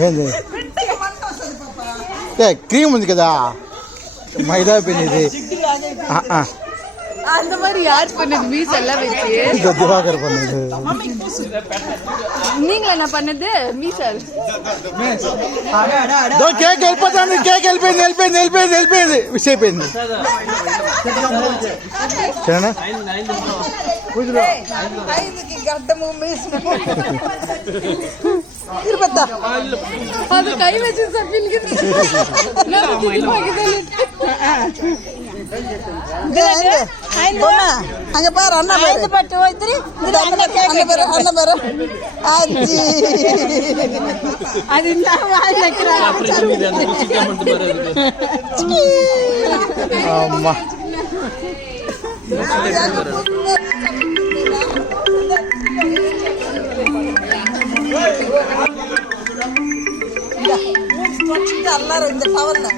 ఏంది క్రీమ్ ఉంది కదా மைதா పిండి ఇది அந்த மாதிரி யார் பண்ணது மீஸ் எல்லாம் வச்சு திவாகர் பண்ணது நீங்க என்ன பண்ணது மீசல் దో కేక్ వెళ్ళిపోతాను కేక్ వెళ్ళిపోయింది విషయం అయిపోయింది సరేనా గడ్డము మీసు அது கை வச்சு அங்க பாரு அண்ணா பட்டு ಹೋಯ್ತ್ರಿ ಅಣ್ಣ ಬರ ಅಜ್ಜಿ ಅದಿಂದ ವಾಯ್ಲಕ್ರ ಅಮ್ಮ எல்லாரும் இந்த டவல்ல